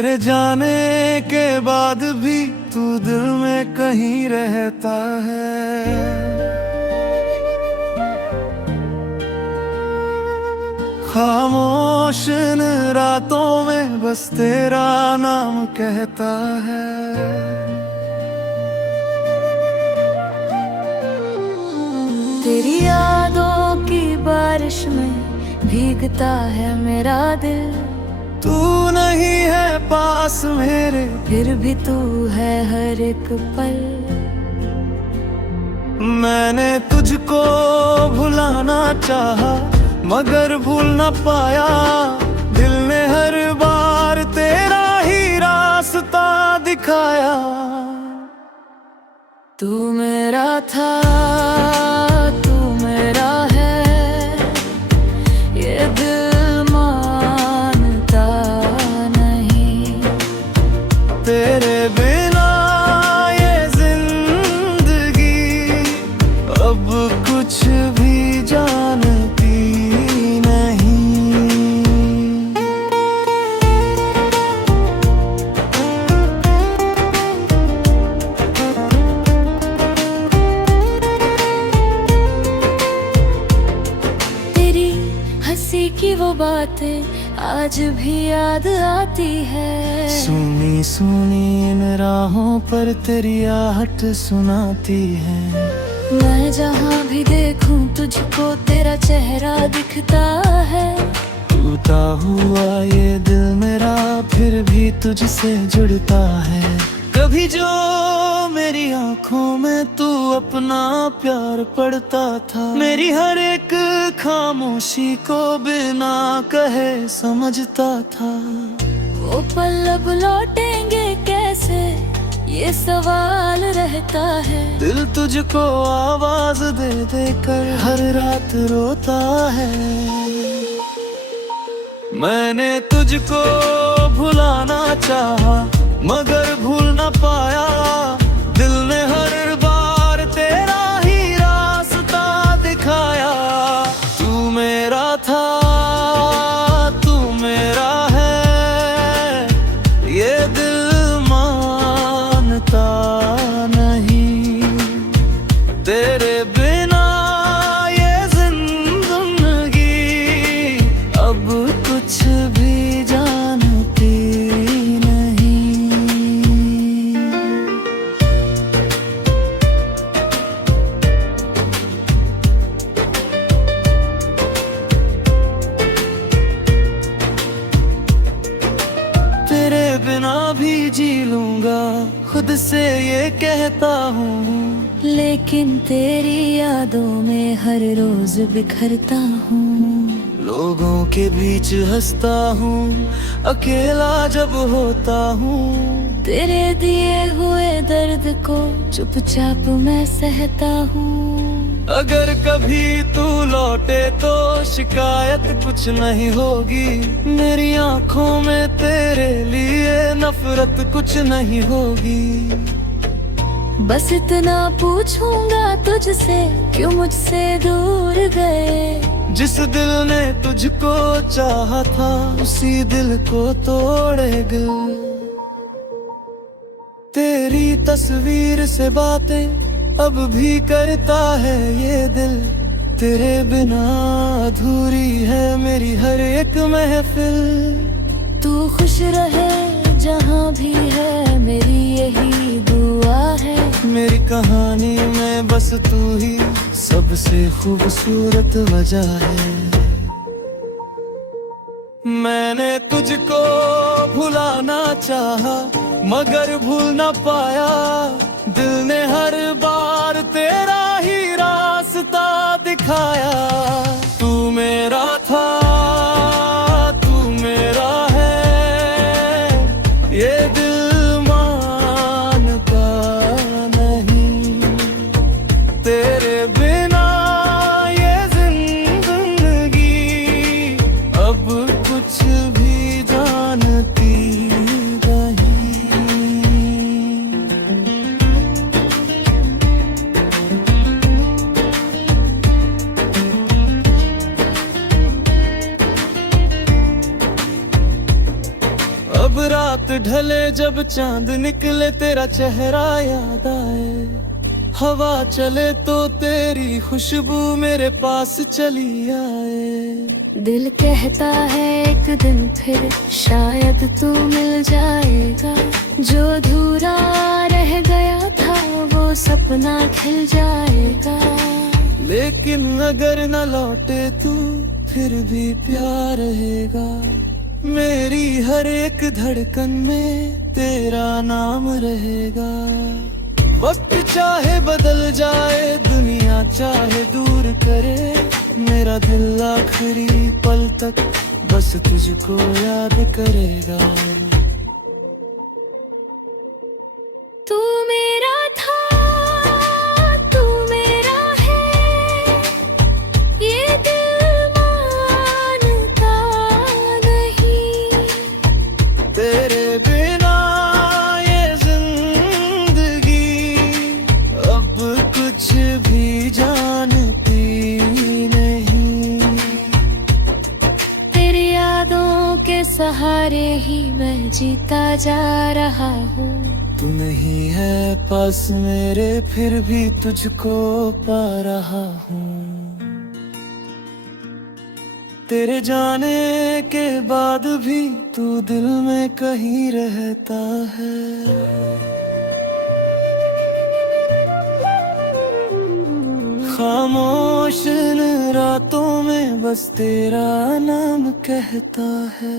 मेरे जाने के बाद भी तू दिल में कहीं रहता है। खामोश इन रातों में बस तेरा नाम कहता है। तेरी यादों की बारिश में भीगता है मेरा दिल। तू नहीं है पास मेरे, फिर भी तू है हर एक पल। मैंने तुझको भुलाना चाहा मगर भूल न पाया। दिल ने हर बार तेरा ही रास्ता दिखाया। तू मेरा था, तू मेरा है, ये दिल मानता नहीं। तेरे बिना ये जिंदगी अब कुछ भी जानती नहीं। तेरी हंसी की वो बातें आज भी याद आती है। सुनी सुनी इन राहों पर तेरी आहट सुनाती है। मैं जहाँ भी देखूं तुझको तेरा चेहरा दिखता है। टूटा हुआ ये दिल मेरा फिर भी तुझसे जुड़ता है। कभी जो मेरी आंखों में तू अपना प्यार पड़ता था। मेरी हर एक खामोशी को बिना कहे समझता था। वो पल अब लौटेंगे कैसे, ये सवाल रहता है। दिल तुझको आवाज दे दे कर हर रात रोता है। मैंने तुझको भुलाना चाहा मगर भूल न पाया। दिल ने हर बार तेरा ही रास्ता दिखाया। तू मेरा था, तू मेरा है, ये दिल मानता नहीं। तेरे बिना ये जिंदगी अब कुछ भी जानती नहीं। तेरे बिना भी जी लूंगा खुद से ये कहता हूँ। लेकिन तेरी यादों में हर रोज बिखरता हूँ। लोगों के बीच हंसता हूँ अकेला जब होता हूँ। तेरे दिए हुए दर्द को चुपचाप मैं सहता हूँ। अगर कभी तू लौटे तो शिकायत कुछ नहीं होगी। मेरी आंखों में तेरे लिए नफरत कुछ नहीं होगी। बस इतना पूछूंगा तुझसे, क्यों मुझसे दूर गए। जिस दिल ने तुझको चाहा था उसी दिल को तोड़े दिल। तेरी तस्वीर से बातें अब भी करता है ये दिल। तेरे बिना अधूरी है मेरी हर एक महफिल। तू खुश रहे जहाँ भी है, मेरी यही दुआ है। मेरी कहानी में बस तू ही सबसे खूबसूरत वजह है। मैंने तुझको भुलाना चाहा मगर भूल न पाया। दिल ने हर बार तेरा ही रास्ता दिखाया। तू मेरा था, तू मेरा है, ये दिल मानता नहीं। तेरे बिना ये जिंदगी अब कुछ भी जानती नहीं। रात ढले जब चांद निकले तेरा चेहरा याद आए, हवा चले तो तेरी खुशबू मेरे पास चली आए। दिल कहता है एक दिन फिर शायद तू मिल जाएगा, जो अधूरा रह गया था वो सपना खिल जाएगा। लेकिन अगर न लौटे तू फिर भी प्यार रहेगा, मेरी हर एक धड़कन में तेरा नाम रहेगा। वक्त चाहे बदल जाए, दुनिया चाहे दूर करे, मेरा दिल आखिरी पल तक बस तुझको याद करेगा। तू मेरा था, तू मेरा है, ये दिल मानता नहीं। तेरे बिना ये जिंदगी अब कुछ भी जानती नहीं। तेरी यादों के सहारे ही मैं जीता जा रहा हूँ। तू नहीं है पास मेरे फिर भी तुझको पा रहा हूँ। तेरे जाने के बाद भी तू दिल में कहीं रहता है। खामोश इन रातों में बस तेरा नाम कहता है।